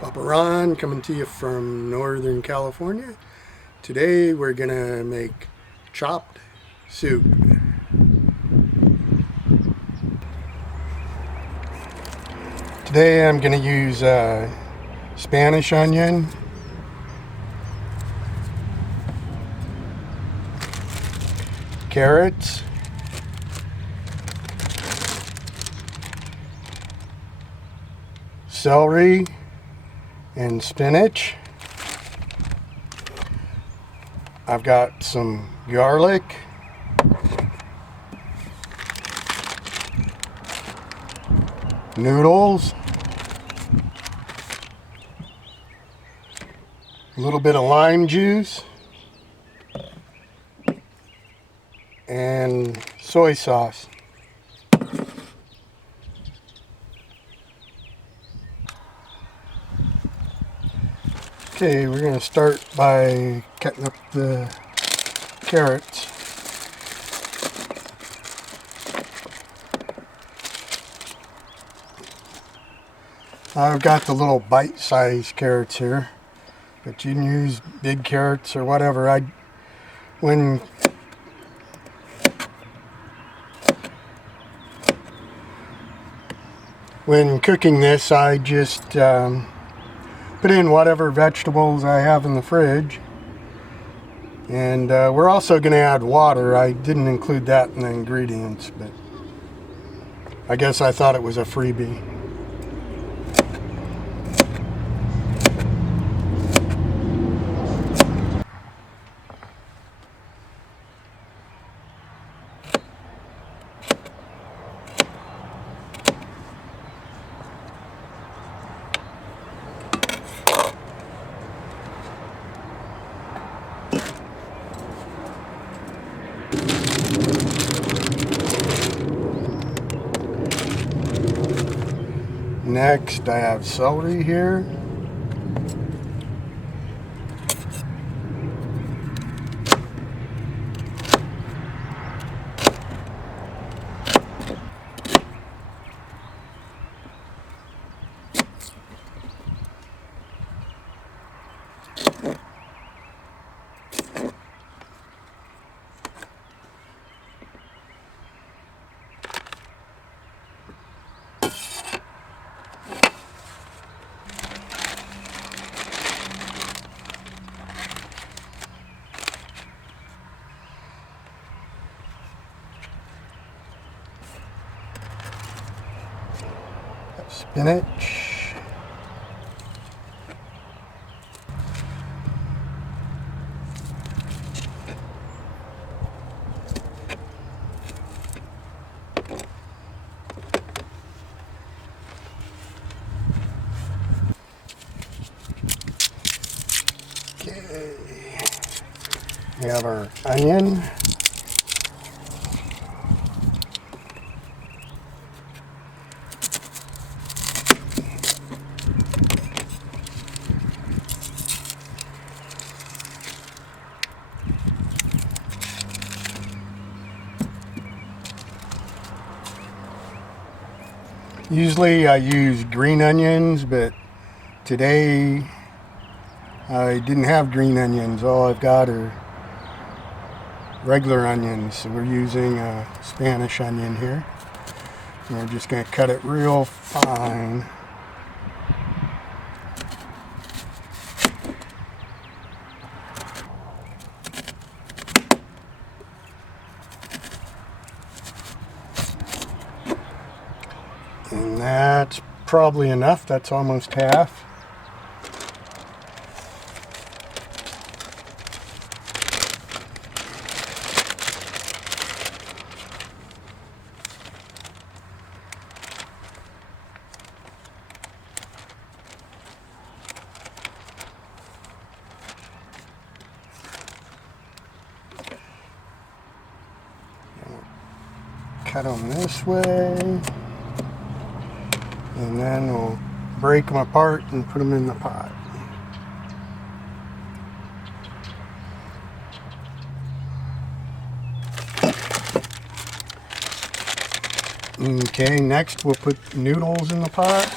Papa Ron coming to you from Northern California. Today we're gonna make chopped soup. Today I'm gonna use Spanish onion, carrots, celery, and spinach. I've got some garlic, noodles, a little bit of lime juice, and soy sauce. Okay, we're going to start by cutting up the carrots. I've got the little bite-sized carrots here, but you can use big carrots or whatever. When cooking this, I just put in whatever vegetables I have in the fridge, and we're also going to add water. I didn't include that in the ingredients, but I guess I thought it was a freebie. Next, I have celery here. Spinach, okay, we have our onion. Usually I use green onions, but today I didn't have green onions. All I've got are regular onions. So we're using a Spanish onion here. And we're just going to cut it real fine. And that's probably enough. That's almost half. Cut them this way. And then we'll break them apart and put them in the pot. Okay, next we'll put noodles in the pot.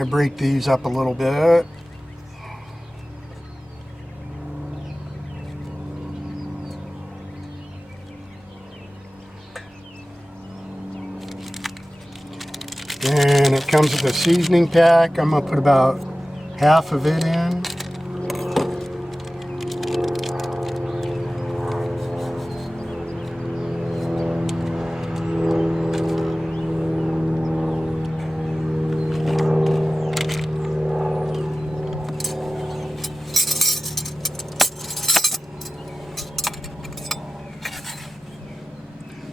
I break these up a little bit. And it comes with a seasoning pack. I'm going to put about half of it in.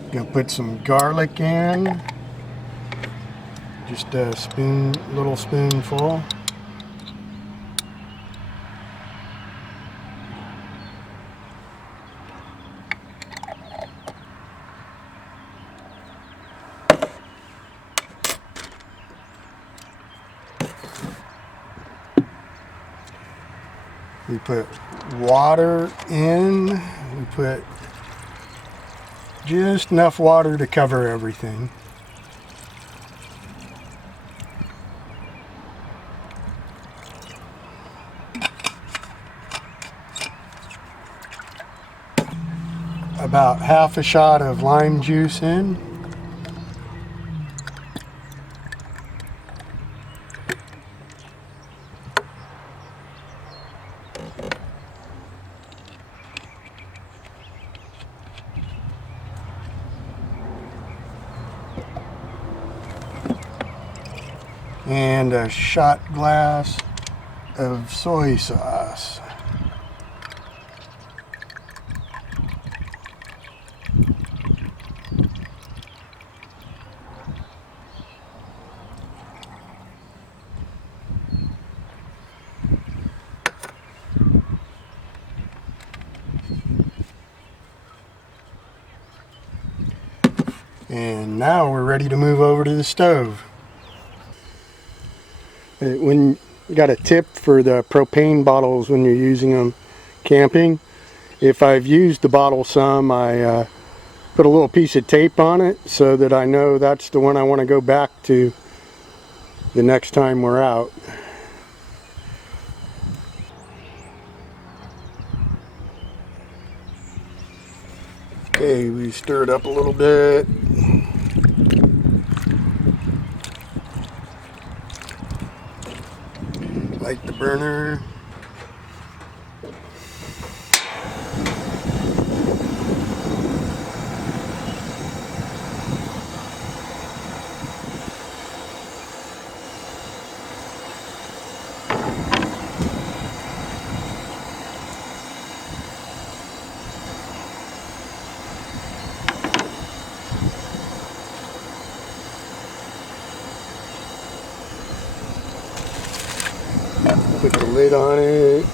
Gonna put some garlic in, just a little spoonful. We put water in. We put just enough water to cover everything. About half a shot of lime juice in. And a shot glass of soy sauce. And now we're ready to move over to the stove. When you got a tip for the propane bottles when you're using them camping, if I've used the bottle some, I put a little piece of tape on it so that I know that's the one I want to go back to the next time we're out. Okay, we stir it up a little bit. Light the burner. Put the lid on it.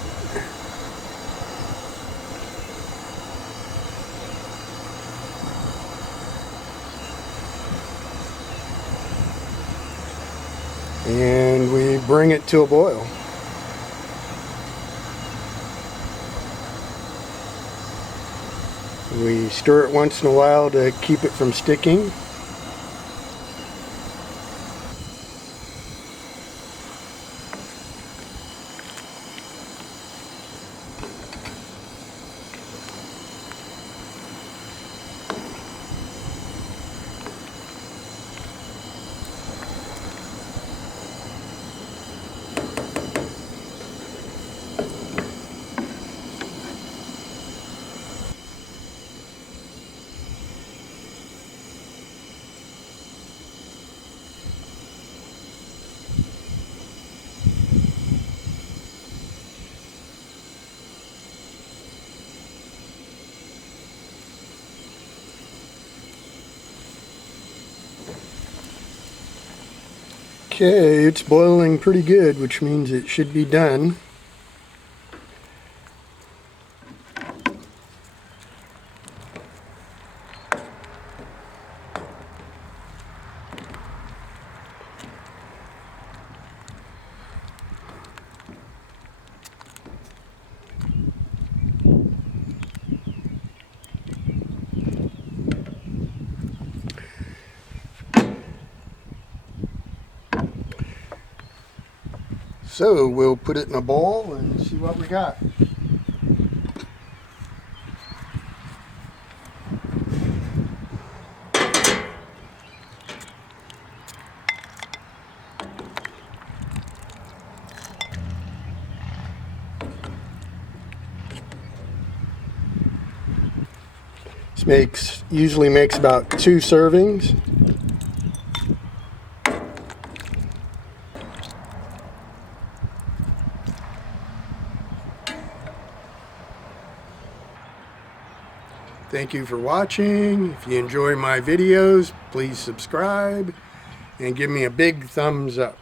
And we bring it to a boil. We stir it once in a while to keep it from sticking. Okay, it's boiling pretty good, which means it should be done. So we'll put it in a bowl and see what we got. This usually makes about 2 servings. Thank you for watching. If you enjoy my videos, please subscribe and give me a big thumbs up.